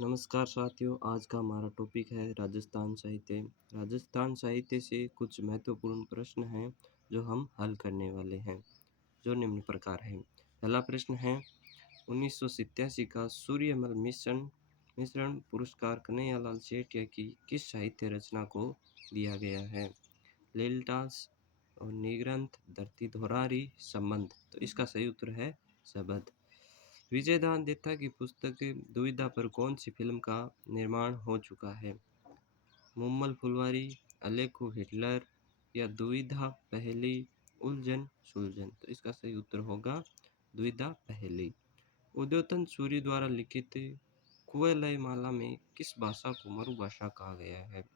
नमस्कार साथियों, आज का हमारा टॉपिक है राजस्थान साहित्य। राजस्थान साहित्य से कुछ महत्वपूर्ण प्रश्न हैं जो हम हल करने वाले हैं, जो निम्न प्रकार हैं। पहला प्रश्न है 1987 का सूर्यमल मिश्रण मिश्रण पुरस्कार कन्हैयालाल सेठिया की किस साहित्य रचना को दिया गया है? लीलदास और निग्रंथ, धरती धोरारी, संबंध। तो इसका सही उत्तर है सबद। विजयदान दत्ता की पुस्तक दुविधा पर कौन सी फिल्म का निर्माण हो चुका है? मुम्मल फुलवारी, अलेखू हिटलर या दुविधा पहली, उलझन सुलझन। तो इसका सही उत्तर होगा दुविधा पहली। उद्योतन सूरी द्वारा लिखित कुवलय माला में किस भाषा को मरु भाषा कहा गया है?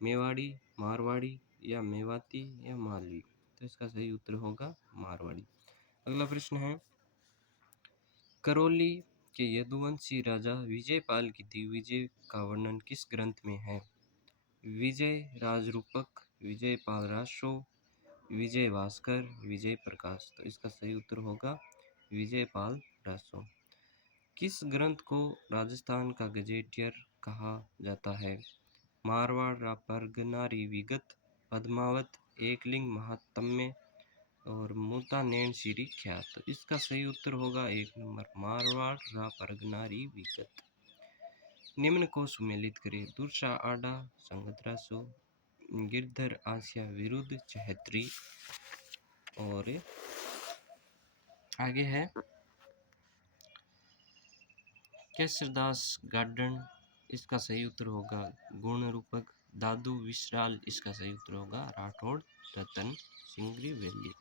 मेवाड़ी, मारवाड़ी या मेवाती या मालवी। तो इसका सही उत्तर होगा मारवाड़ी। अगला प्रश्न है करौली के यदुवंशी राजा विजयपाल की दिग्विजय का वर्णन किस ग्रंथ में है? विजय राजरूपक, विजयपाल रासो, विजय भास्कर, विजय प्रकाश। तो इसका सही उत्तर होगा विजयपाल रासो। किस ग्रंथ को राजस्थान का गजेटियर कहा जाता है? मारवाड़ परगनारी विगत, पद्मावत, एकलिंग महात्म्य और मूता नैन श्री ख्या। तो इसका सही उत्तर होगा 1 नंबर, मारवाड़ परगनारी विगत। निम्न को सुमेलित करें। दूसरा आडा संगत रासो, गिरधर आसिया विरुद्ध चहत्री। और आगे है केसरदास गार्डन। इसका सही उत्तर होगा गुण रूपक। दादू विश्राल। इसका सही उत्तर होगा राठौड़ रतन सिंगरी वैली।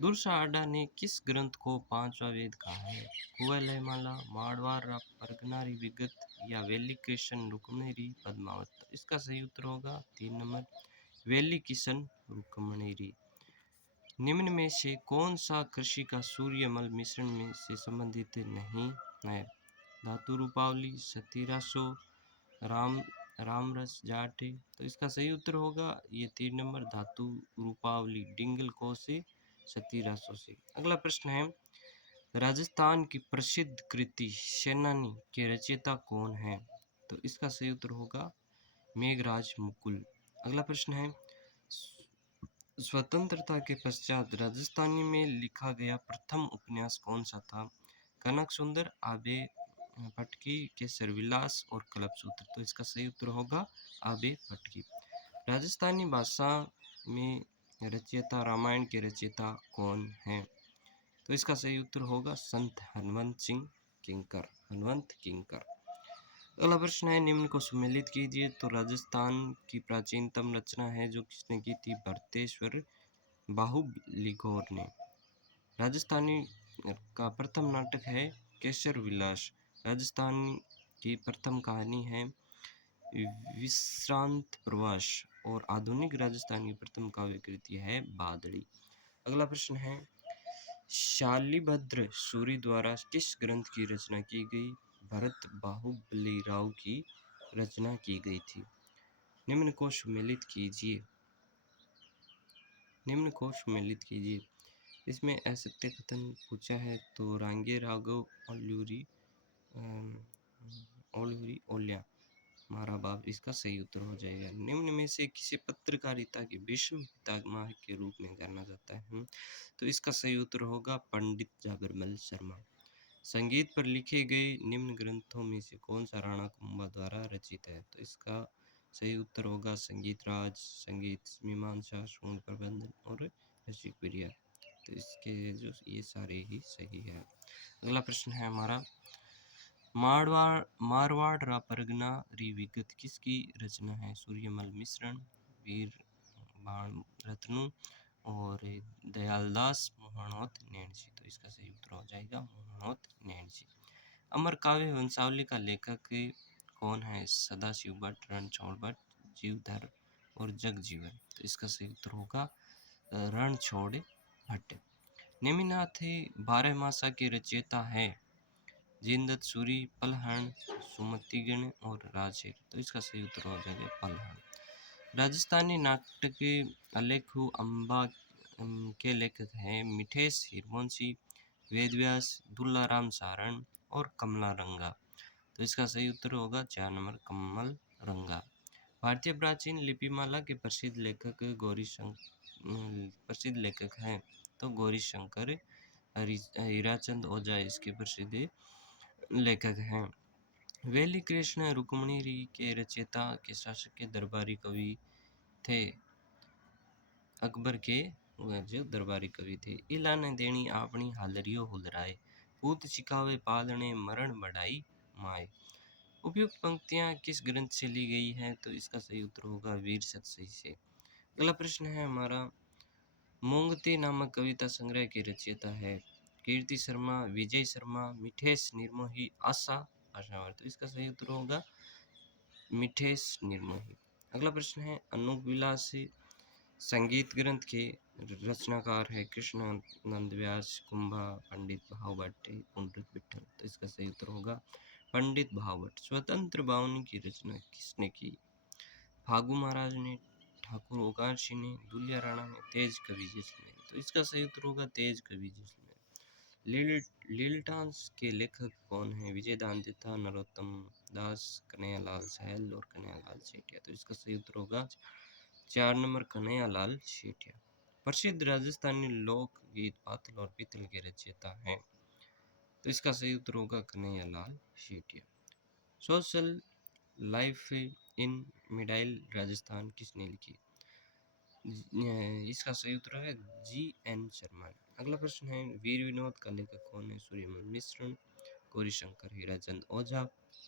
दूसरा आडा ने किस ग्रंथ को पांचवा वेद कहा है? कुवलय माला, मारवाड़ परगनारी विगत या वेली कृष्ण रुक्मणीरी पद्मावत। इसका सही उत्तर होगा 3 नंबर, वेली किशन रुक्मणीरी। निम्न में से कौन सा कृषि का सूर्यमल मिश्रण में से संबंधित नहीं है? धातु रूपावली, सतीरासो, रामरस जाट। तो इसका सही उत्तर होगा ये 3 नंबर, धातु रूपावली, डिंगल को से सतीरासो से। अगला प्रश्न है राजस्थान की प्रसिद्ध कृति सेनानी के रचयिता कौन है? तो इसका सही उत्तर होगा मेघराज मुकुल। अगला प्रश्न है स्वतंत्रता के पश्चात राजस्थानी में लिखा गया प्रथम उपन्यास कौन सा था? कनक सुंदर, आबे फटकी, केसर विलास और कल्पसूत्र। तो इसका सही उत्तर होगा आबे फटकी। राजस्थानी भाषा में रचयिता रामायण के रचयिता कौन हैं? तो इसका सही उत्तर होगा संत हनुमंत सिंह किंकर, हनुमंत किंकर। अगला प्रश्न है निम्न को सुमेलित कीजिए। तो राजस्थान की प्राचीनतम रचना है जो किसने की थी? भरतेश्वर बाहुलीघोर ने। राजस्थानी का प्रथम नाटक है केसर विलास। राजस्थान की प्रथम कहानी है विश्रांत प्रवास। और आधुनिक राजस्थान की प्रथम काव्य कृति है बादड़ी। अगला प्रश्न है शालिभद्र सूरी द्वारा किस ग्रंथ की रचना की गई? भरत बाहुबली राव की रचना की गई थी। निम्न को सुमेलित कीजिए। निम्न को सुमेलित कीजिए। इसमें असत्य कथन पूछा है तो रांगे राघव ओल्यूरी ओल्या मारा बाप इसका सही उत्तर हो जाएगा। निम्न में से किसे पत्रकारिता के भीष्म पितामह के रूप में जाना जाता है? तो इसका सही उत्तर होगा पंडित जागरमल शर्मा। संगीत पर लिखे गए निम्न ग्रंथों में से कौन सा राणा कुंभा द्वारा रचित है? तो इसका सही उत्तर होगा संगीत राज, संगीत मीमांसा, शून्य प्रबंधन और रसिक प्रिया। तो इसके जो ये सारे ही सही है। अगला प्रश्न है हमारा मारवाड़ परगना विगत किसकी रचना है? सूर्यमल मिश्रण, वीर बाण रत्नु और दयालदास मोहनोत नैन जी। तो इसका सही उत्तर हो जाएगा मोहनोत नैन जी। अमर काव्य वंशावली का लेखक कौन है? सदाशिव भट्ट, रणछोड़ भट्ट, जीवधर और जगजीवन। तो इसका सही उत्तर होगा रणछोड़ भट्ट। नेमिनाथ 12 मासा के रचयिता है जिनदत्त सूरी, पलहण, सुमतिगण और राजेर। तो इसका सही उत्तर हो जाएगा पलहण। राजस्थानी नाटक अलेखू अम्बा के लेखक हैं मिठेश हिरवंशी, वेदव्यास, दुल्लाराम सारण और कमला रंगा। तो इसका सही उत्तर होगा 4 नंबर कमल रंगा। भारतीय प्राचीन लिपिमाला के प्रसिद्ध लेखक हैं, तो गौरी शंकर हीराचंद ओझा इसके प्रसिद्ध लेखक हैं। वेली कृष्ण रुक्मिणी के रचयिता के शासक के दरबारी कवि थे, अकबर के वह जो दरबारी कवि थे। इला ने देनी अपनी हालरियो हुलराए, पूत छिकावे पालने मरण बढ़ाई माए। उपयुक्त पंक्तियां किस ग्रंथ से ली गई हैं, तो इसका सही उत्तर होगा वीर सतसई से। अगला प्रश्न है हमारा, मोंगती नामक कविता संग्रह के रचयिता है कीर्ति शर्मा, विजय शर्मा, मिठेश निर्मोही, आशा आशावर। तो इसका सही उत्तर होगा मिठेश निर्मोही। अगला प्रश्न है, अनूप विलास संगीत ग्रंथ के रचनाकार है कृष्णानंद व्यास, कुंभा, पंडित भावभट्ट, पुंडरीक विठल। तो इसका सही उत्तर होगा पंडित भावभट्ट। स्वतंत्र बावनी की रचना किसने की? फागू महाराज ने, ठाकुर ओकार सिंह ने, दुलिया राणा ने, तेज कवि जैसलमेर। तो इसका सही उत्तर होगा तेज कवि जैसलमेर। लीलटांस के लेखक कौन है? विजय दांतिता, नरोत्तम दास, कन्हैयालाल सहल और कन्हैयालाल सेठिया। तो इसका सही उत्तर होगा 4 नंबर कन्हैयालाल सेठिया। प्रसिद्ध राजस्थानी लोक गीत पातल और पीतल के रचयिता हैं, तो इसका सही उत्तर होगा Kanhaiyalal Sethia. Social life in medieval Rajasthan किसने लिखी? इसका सही उत्तर है G.N. शर्मा ने। अगला प्रश्न है, वीर विनोद का लेखक कौन है? सूर्यमल मिश्र, गौरीशंकर हीराचंद ओझा,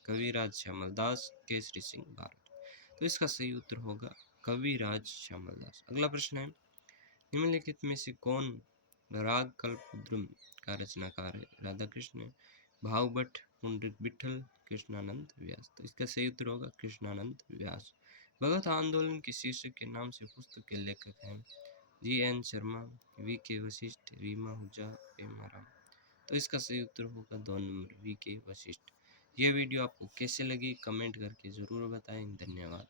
कविराज श्यामल दास, केसरी सिंह भारत। तो इसका सही उत्तर होगा कविराज श्यामल दास। अगला प्रश्न है, निम्नलिखित में से कौन राग कल्पद्रुम का रचनाकार है? राधा कृष्ण, भावभट्ट, पुंडरीक विठल, कृष्णानंद व्यास। तो इसका सही उत्तर होगा कृष्णानंद व्यास। भगत आंदोलन के शीर्षक के नाम से पुस्तक के लेखक हैं G.N. शर्मा, V.K. वशिष्ठ, रीमा हुजा, पेमाराम। तो इसका सही उत्तर होगा 2 नंबर V.K. वशिष्ठ। यह वीडियो आपको कैसे लगी कमेंट करके ज़रूर बताएं। धन्यवाद।